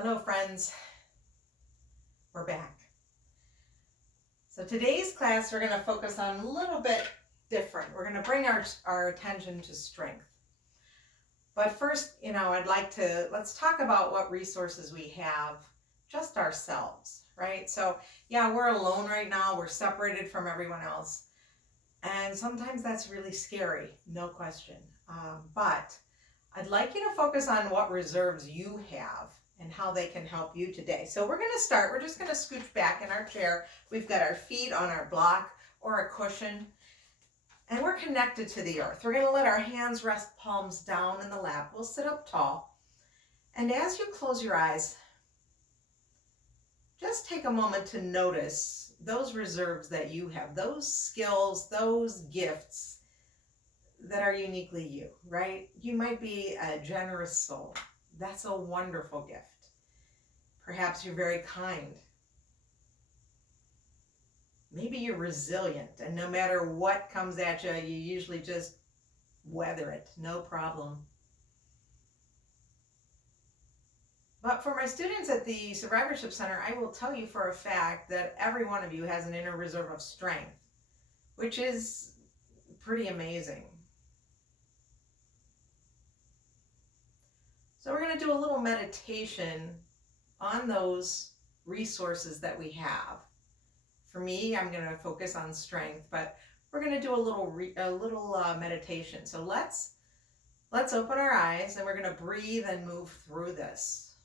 Hello friends, we're back. So today's class we're going to focus on a little bit different. We're going to bring our attention to strength. But first, let's talk about what resources we have, just ourselves, right? So yeah, we're alone right now. We're separated from everyone else. And sometimes that's really scary, no question. But I'd like you to focus on what reserves you have and how they can help you today. So we're just going to scooch back in our chair. We've got our feet on our block or a cushion, and we're connected to the earth. We're going to let our hands rest palms down in the lap. We'll sit up tall. And as you close your eyes, just take a moment to notice those reserves that you have, those skills, those gifts that are uniquely you, right? You might be a generous soul. That's a wonderful gift. Perhaps you're very kind. Maybe you're resilient, and no matter what comes at you, you usually just weather it, no problem. But for my students at the Survivorship Center, I will tell you for a fact that every one of you has an inner reserve of strength, which is pretty amazing. So we're going to do a little meditation on those resources that we have. For me, I'm going to focus on strength, but we're going to do a little meditation. So let's open our eyes, and we're going to breathe and move through this.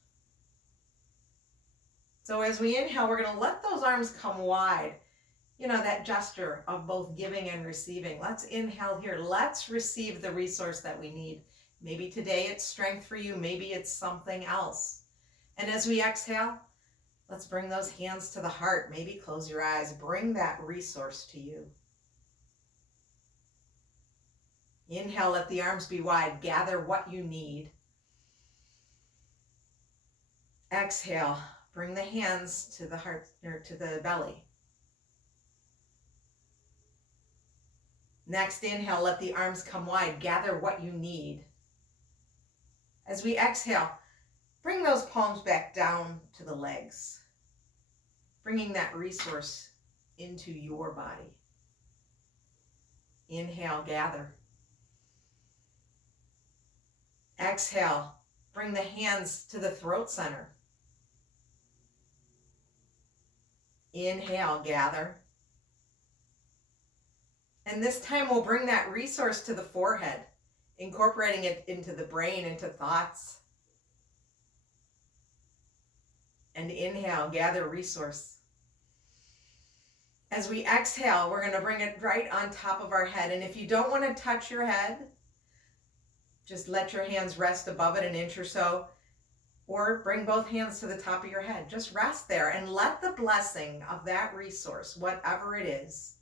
So as we inhale, we're going to let those arms come wide. You know, that gesture of both giving and receiving. Let's inhale here. Let's receive the resource that we need. Maybe today it's strength for you. Maybe it's something else. And as we exhale, let's bring those hands to the heart. Maybe close your eyes. Bring that resource to you. Inhale, let the arms be wide. Gather what you need. Exhale, bring the hands to the heart or to the belly. Next inhale, let the arms come wide. Gather what you need. As we exhale, bring those palms back down to the legs, bringing that resource into your body. Inhale, gather. Exhale, bring the hands to the throat center. Inhale, gather. And this time we'll bring that resource to the forehead, incorporating it into the brain, into thoughts. And inhale, gather resource. As we exhale, we're going to bring it right on top of our head. And if you don't want to touch your head, just let your hands rest above it an inch or so, or bring both hands to the top of your head. Just rest there and let the blessing of that resource, whatever it is,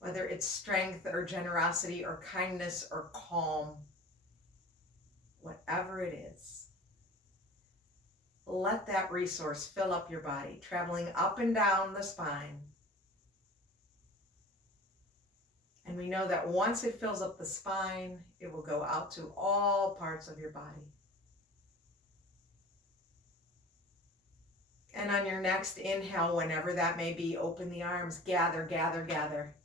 whether it's strength or generosity or kindness or calm, whatever it is, let that resource fill up your body, traveling up and down the spine. And we know that once it fills up the spine, it will go out to all parts of your body. And on your next inhale, whenever that may be, open the arms, gather, gather, gather.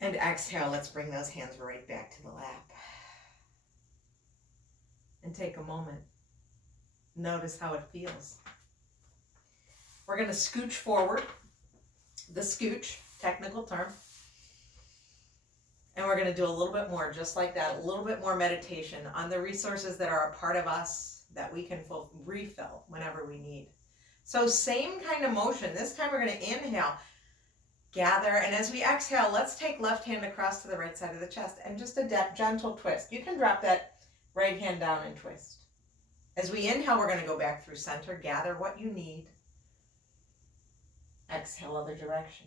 And exhale, let's bring those hands right back to the lap. And take a moment. Notice how it feels. We're going to scooch forward. The scooch, technical term. And we're going to do a little bit more, just like that, a little bit more meditation on the resources that are a part of us that we can refill whenever we need. So same kind of motion. This time we're going to inhale, gather, and as we exhale, let's take left hand across to the right side of the chest and just a gentle twist. You can drop that right hand down and twist. As we inhale, we're going to go back through center, gather what you need. Exhale, other direction.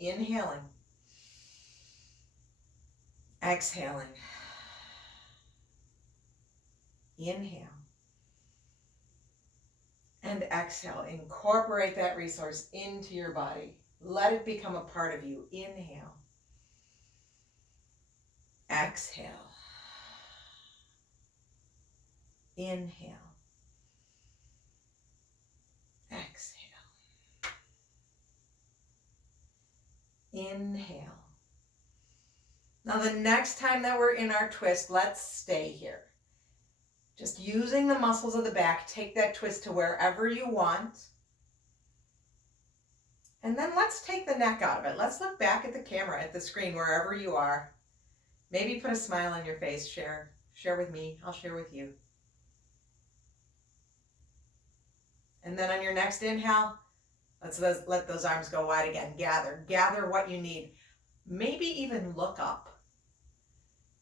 Inhaling. Exhaling. Inhale. And exhale. Incorporate that resource into your body. Let it become a part of you. Inhale. Exhale. Inhale. Exhale. Inhale. Now the next time that we're in our twist, let's stay here. Just using the muscles of the back, take that twist to wherever you want. And then let's take the neck out of it. Let's look back at the camera, at the screen, wherever you are. Maybe put a smile on your face, share with me, I'll share with you. And then on your next inhale, let's let those arms go wide again. Gather what you need. Maybe even look up.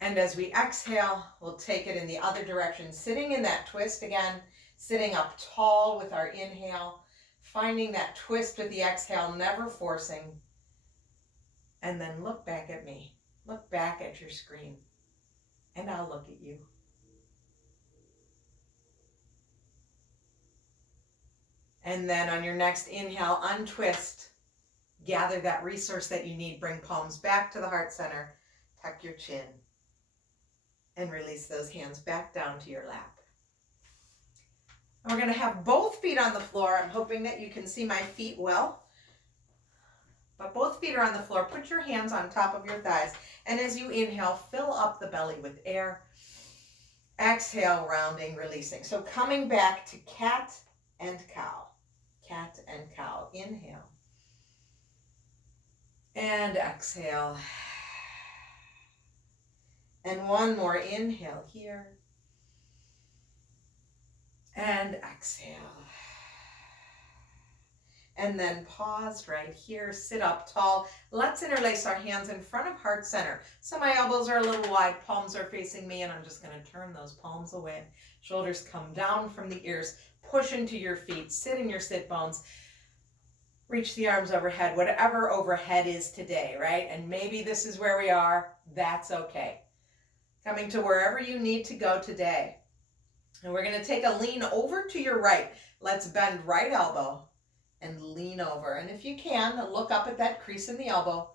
And as we exhale, we'll take it in the other direction, sitting in that twist again, sitting up tall with our inhale, finding that twist with the exhale, never forcing. And then look back at me. Look back at your screen. And I'll look at you. And then on your next inhale, untwist. Gather that resource that you need. Bring palms back to the heart center. Tuck your chin. And release those hands back down to your lap. And we're going to have both feet on the floor. I'm hoping that you can see my feet well. But both feet are on the floor. Put your hands on top of your thighs. And as you inhale, fill up the belly with air. Exhale, rounding, releasing. So coming back to cat and cow. Cat and cow. Inhale. And exhale. And one more inhale here. And exhale. And then pause right here, sit up tall. Let's interlace our hands in front of heart center. So my elbows are a little wide, palms are facing me, and I'm just gonna turn those palms away. Shoulders come down from the ears, push into your feet, sit in your sit bones. Reach the arms overhead, whatever overhead is today, right? And maybe this is where we are, that's okay. Coming to wherever you need to go today. And we're gonna take a lean over to your right. Let's bend right elbow and lean over. And if you can, look up at that crease in the elbow.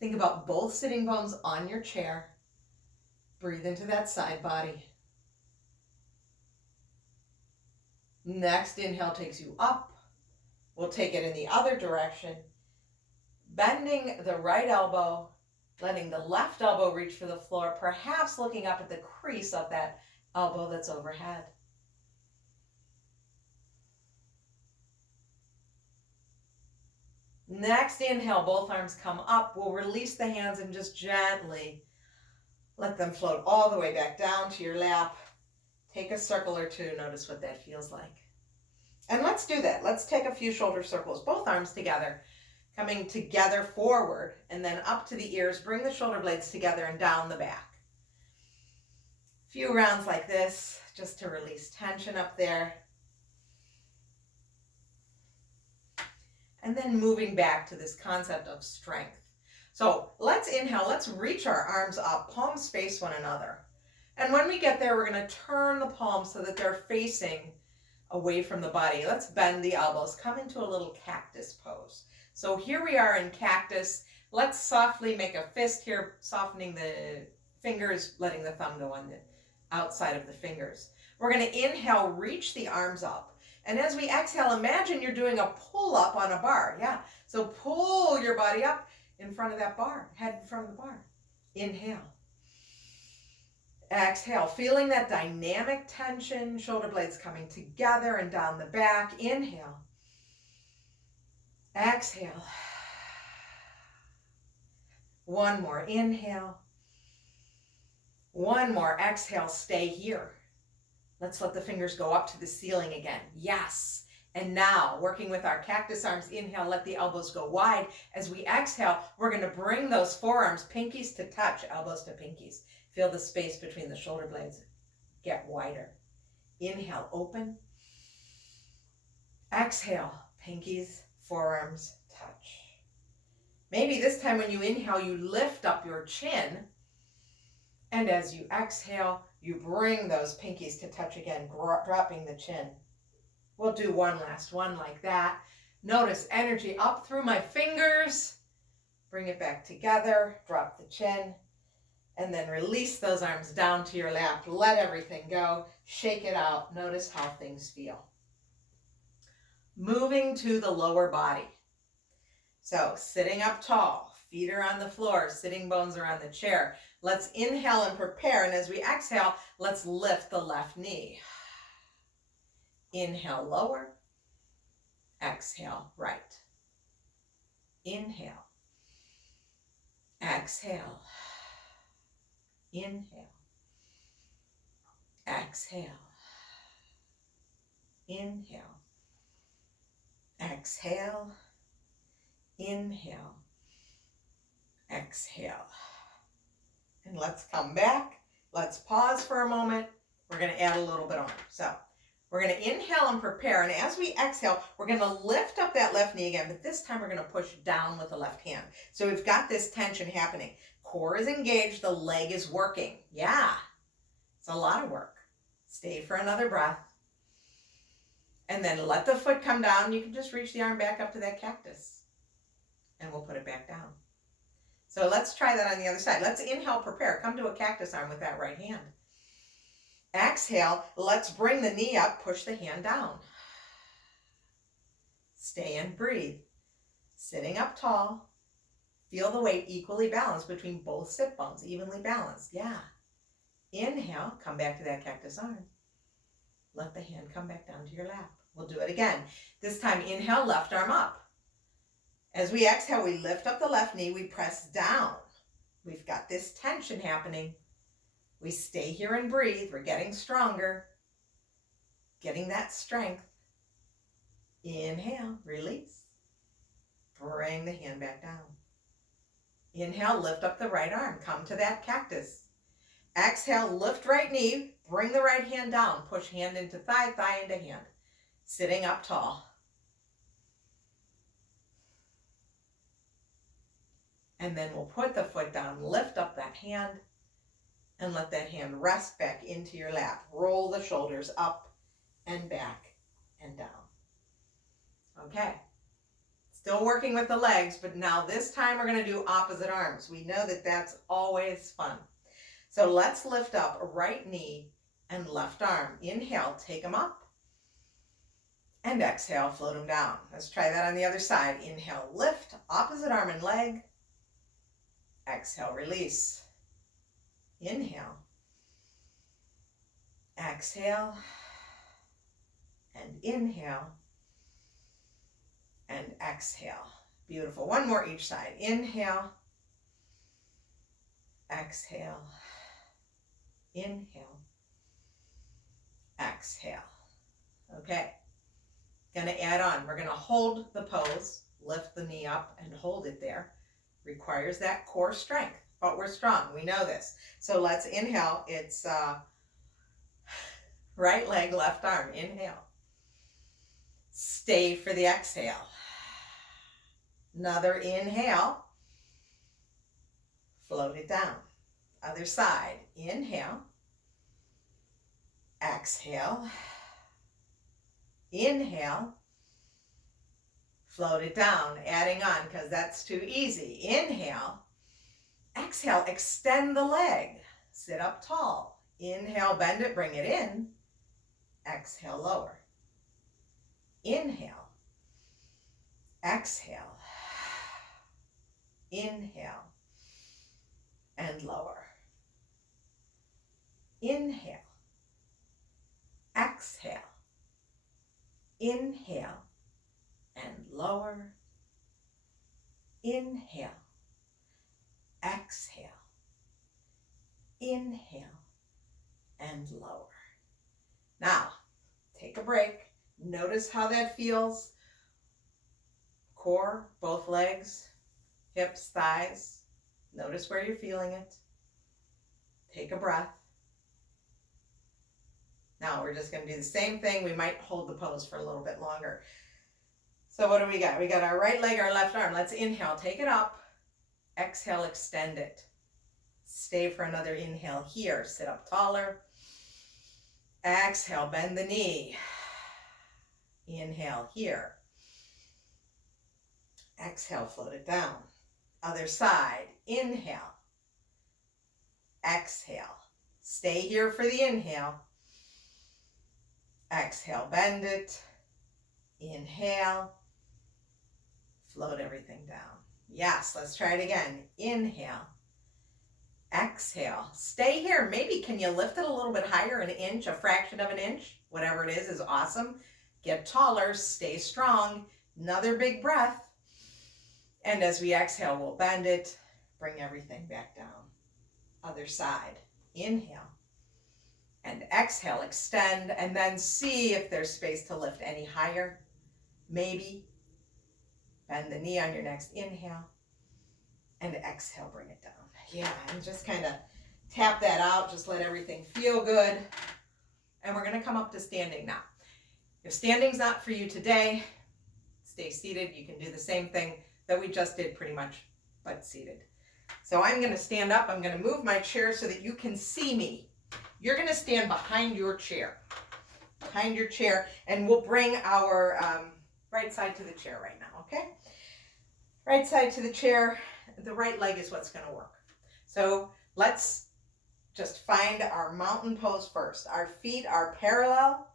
Think about both sitting bones on your chair. Breathe into that side body. Next inhale takes you up. We'll take it in the other direction. Bending the right elbow, letting the left elbow reach for the floor, perhaps looking up at the crease of that elbow that's overhead. Next inhale, both arms come up. We'll release the hands and just gently let them float all the way back down to your lap. Take a circle or two. Notice what that feels like. And let's do that. Let's take a few shoulder circles, both arms together, coming together forward and then up to the ears. Bring the shoulder blades together and down the back. A few rounds like this just to release tension up there. And then moving back to this concept of strength. So let's inhale, let's reach our arms up, palms face one another. And when we get there, we're gonna turn the palms so that they're facing away from the body. Let's bend the elbows, come into a little cactus pose. So here we are in cactus. Let's softly make a fist here, softening the fingers, letting the thumb go on the outside of the fingers. We're gonna inhale, reach the arms up. And as we exhale, imagine you're doing a pull up on a bar. Yeah, so pull your body up in front of that bar, head in front of the bar. Inhale. Exhale, feeling that dynamic tension, shoulder blades coming together and down the back. Inhale. Exhale. One more inhale. One more exhale, stay here. Let's let the fingers go up to the ceiling again. Yes. And now, working with our cactus arms, inhale, let the elbows go wide. As we exhale, we're going to bring those forearms, pinkies to touch, elbows to pinkies. Feel the space between the shoulder blades get wider. Inhale, open. Exhale, pinkies, forearms, touch. Maybe this time when you inhale, you lift up your chin. And as you exhale, you bring those pinkies to touch again, dropping the chin. We'll do one last one like that. Notice energy up through my fingers. Bring it back together, drop the chin. And then release those arms down to your lap. Let everything go. Shake it out. Notice how things feel. Moving to the lower body. So sitting up tall, feet are on the floor, sitting bones are on the chair. Let's inhale and prepare. And as we exhale, let's lift the left knee. Inhale, lower. Exhale, right. Inhale. Exhale. Inhale. Exhale. Inhale. Exhale. Inhale. Exhale. And let's come back. Let's pause for a moment. We're going to add a little bit on. So we're going to inhale and prepare. And as we exhale, we're going to lift up that left knee again. But this time we're going to push down with the left hand. So we've got this tension happening. Core is engaged. The leg is working. Yeah. It's a lot of work. Stay for another breath. And then let the foot come down. You can just reach the arm back up to that cactus. And we'll put it back down. So let's try that on the other side. Let's inhale, prepare. Come to a cactus arm with that right hand. Exhale, let's bring the knee up, push the hand down. Stay and breathe. Sitting up tall. Feel the weight equally balanced between both sit bones, evenly balanced. Yeah. Inhale, come back to that cactus arm. Let the hand come back down to your lap. We'll do it again. This time, inhale, left arm up. As we exhale, we lift up the left knee, we press down. We've got this tension happening. We stay here and breathe. We're getting stronger, getting that strength. Inhale, release. Bring the hand back down. Inhale, lift up the right arm. Come to that cactus. Exhale, lift right knee. Bring the right hand down. Push hand into thigh, thigh into hand. Sitting up tall. And then we'll put the foot down, lift up that hand, and let that hand rest back into your lap. Roll the shoulders up and back and down. Okay. Still working with the legs, but now this time we're going to do opposite arms. We know that that's always fun. So let's lift up right knee and left arm. Inhale, take them up. And exhale, float them down. Let's try that on the other side. Inhale, lift, opposite arm and leg. Exhale, release. Inhale. Exhale. And inhale. And exhale. Beautiful. One more each side. Inhale. Exhale. Inhale. Exhale. Okay. Going to add on. We're going to hold the pose. Lift the knee up and hold it there. Requires that core strength, but we're strong. We know this. So let's inhale. It's right leg, left arm. Inhale. Stay for the exhale. Another inhale. Float it down. Other side. Inhale. Exhale. Inhale. Float it down, adding on because that's too easy. Inhale. Exhale, extend the leg. Sit up tall. Inhale, bend it, bring it in. Exhale, lower. Inhale. Exhale. Inhale. And lower. Inhale. Exhale. Inhale. And lower. Inhale. Exhale. Inhale. And lower. Now, take a break. Notice how that feels. Core, both legs, hips, thighs. Notice where you're feeling it. Take a breath. Now we're just going to do the same thing. We might hold the pose for a little bit longer. So what do we got? We got our right leg, our left arm. Let's inhale, take it up. Exhale, extend it. Stay for another inhale here. Sit up taller. Exhale, bend the knee. Inhale here. Exhale, float it down. Other side. Inhale. exhale. Stay here for the inhale. Exhale, bend it. Inhale. Float everything down. Yes, let's try it again. Inhale. Exhale. Stay here. Maybe can you lift it a little bit higher, an inch, a fraction of an inch? Whatever it is awesome. Get taller. Stay strong. Another big breath. And as we exhale, we'll bend it. Bring everything back down. Other side. Inhale. And exhale. Extend. And then see if there's space to lift any higher. Maybe. Bend the knee on your next inhale. And exhale, bring it down. Yeah, and just kind of tap that out. Just let everything feel good. And we're going to come up to standing now. If standing's not for you today, stay seated. You can do the same thing that we just did pretty much, but seated. So I'm going to stand up. I'm going to move my chair so that you can see me. You're going to stand behind your chair. Behind your chair. And we'll bring our right side to the chair right now, okay? Right side to the chair. The right leg is what's going to work. So let's just find our mountain pose first. Our feet are parallel.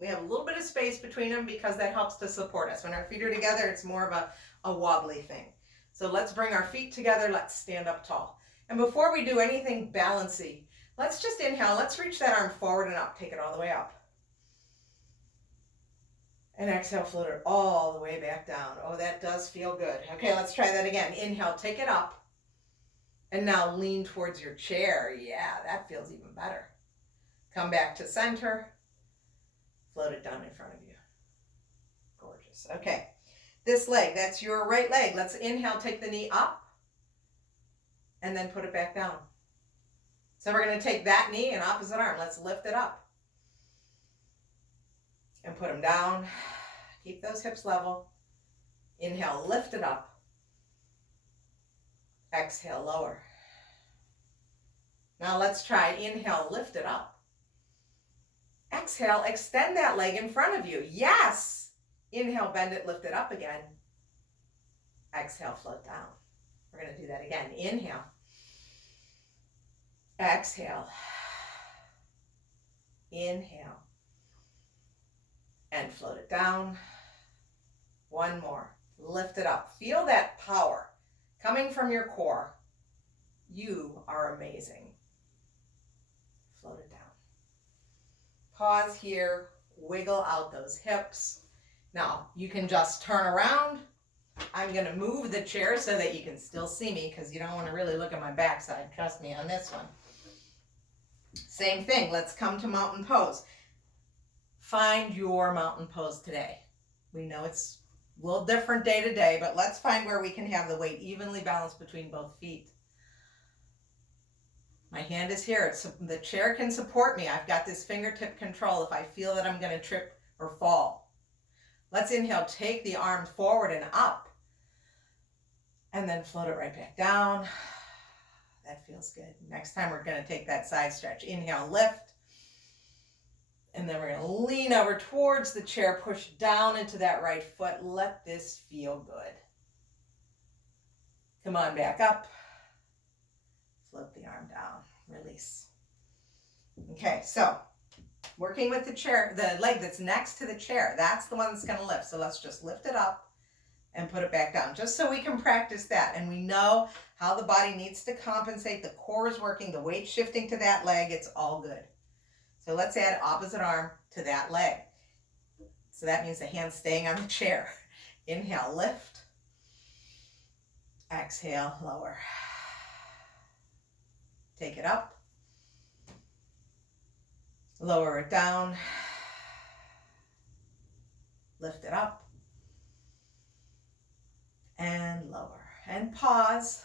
We have a little bit of space between them because that helps to support us. When our feet are together, it's more of a wobbly thing. So let's bring our feet together. Let's stand up tall. And before we do anything balancy, let's just inhale. Let's reach that arm forward and up. Take it all the way up. And exhale, float it all the way back down. Oh, that does feel good. Okay, let's try that again. Inhale, take it up. And now lean towards your chair. Yeah, that feels even better. Come back to center. Float it down in front of you. Gorgeous. Okay, this leg, that's your right leg. Let's inhale, take the knee up. And then put it back down. So we're going to take that knee and opposite arm. Let's lift it up. And put them down. Keep those hips level. Inhale, lift it up. Exhale, lower. Now let's try inhale, lift it up. Exhale, extend that leg in front of you. Yes. Inhale, bend it, lift it up again. Exhale, float down. We're going to do that again. Inhale. Exhale. Inhale. And float it down. One more. Lift it up. Feel that power coming from your core. You are amazing. Float it down. Pause here. Wiggle out those hips. Now, you can just turn around. I'm going to move the chair so that you can still see me because you don't want to really look at my backside. Trust me on this one. Same thing. Let's come to mountain pose. Find your mountain pose today. We know it's a little different day to day, but let's find where we can have the weight evenly balanced between both feet. My hand is here. The chair can support me. I've got this fingertip control if I feel that I'm going to trip or fall. Let's inhale, take the arm forward and up, and then float it right back down. That feels good. Next time we're going to take that side stretch. Inhale, lift. And then we're going to lean over towards the chair, push down into that right foot. Let this feel good. Come on, back up. Float the arm down. Release. Okay, so working with the chair, the leg that's next to the chair, that's the one that's going to lift. So let's just lift it up and put it back down, just so we can practice that. And we know how the body needs to compensate. The core is working, the weight shifting to that leg. It's all good. So let's add opposite arm to that leg. So that means the hand staying on the chair. Inhale, lift. Exhale, lower. Take it up. Lower it down. Lift it up. And lower. And pause.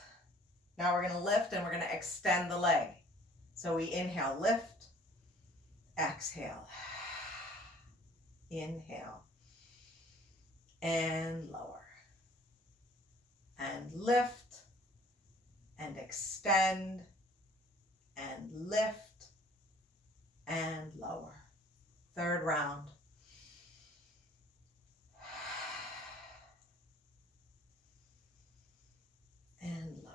Now we're going to lift and we're going to extend the leg. So we inhale, lift. Exhale. Inhale. And lower. And lift. And extend. And lift. And lower. Third round. And lower.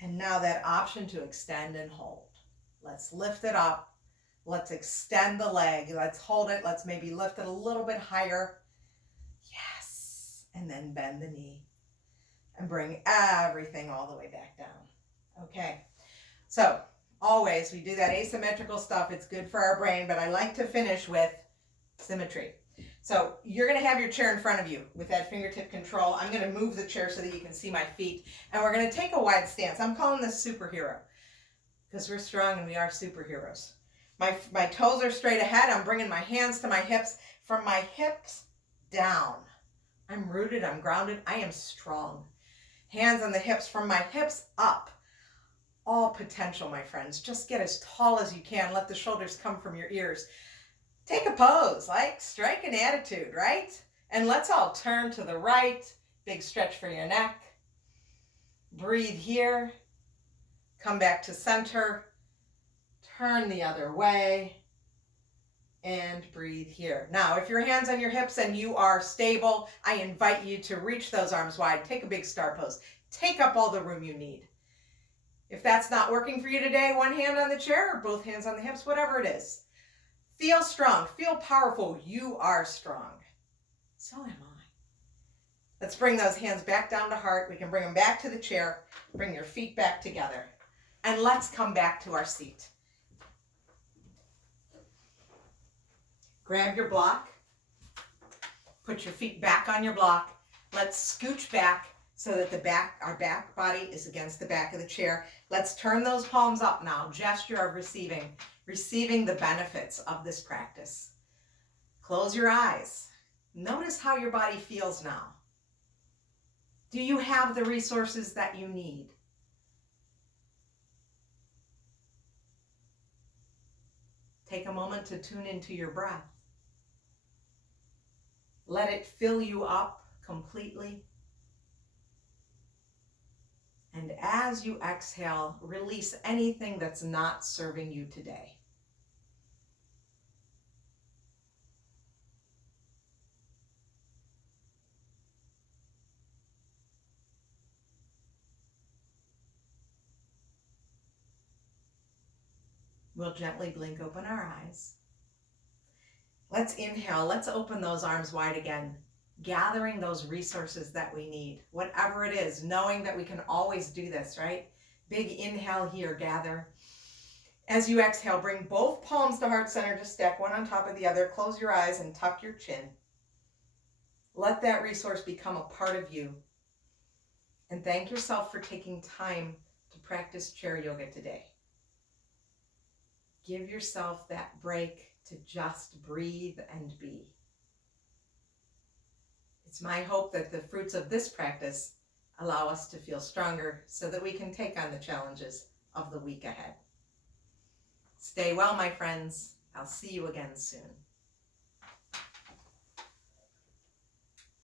And now that option to extend and hold. Let's lift it up. Let's extend the leg. Let's hold it. Let's maybe lift it a little bit higher. Yes. And then bend the knee and bring everything all the way back down. Okay. So always we do that asymmetrical stuff. It's good for our brain, but I like to finish with symmetry. So you're going to have your chair in front of you with that fingertip control. I'm going to move the chair so that you can see my feet. And we're going to take a wide stance. I'm calling this superhero because we're strong and we are superheroes. My toes are straight ahead. I'm bringing my hands to my hips. From my hips down, I'm rooted, I'm grounded, I am strong. Hands on the hips, from my hips up. All potential, my friends. Just get as tall as you can. Let the shoulders come from your ears. Take a pose, like strike an attitude, right? And let's all turn to the right. Big stretch for your neck. Breathe here. Come back to center. Turn the other way. And breathe here. Now, if your hand's on your hips and you are stable, I invite you to reach those arms wide. Take a big star pose. Take up all the room you need. If that's not working for you today, one hand on the chair or both hands on the hips, whatever it is. Feel strong. Feel powerful. You are strong. So am I. Let's bring those hands back down to heart. We can bring them back to the chair. Bring your feet back together. And let's come back to our seat. Grab your block. Put your feet back on your block. Let's scooch back so that our back body is against the back of the chair. Let's turn those palms up now. Gesture of receiving the benefits of this practice. Close your eyes. Notice how your body feels now. Do you have the resources that you need? Take a moment to tune into your breath. Let it fill you up completely. And as you exhale, release anything that's not serving you today. We'll gently blink open our eyes. Let's inhale. Let's open those arms wide again, gathering those resources that we need, whatever it is, knowing that we can always do this, right? Big inhale here, gather. As you exhale, bring both palms to heart center, just stack one on top of the other. Close your eyes and tuck your chin. Let that resource become a part of you. And thank yourself for taking time to practice chair yoga today. Give yourself that break to just breathe and be. It's my hope that the fruits of this practice allow us to feel stronger so that we can take on the challenges of the week ahead. Stay well, my friends. I'll see you again soon.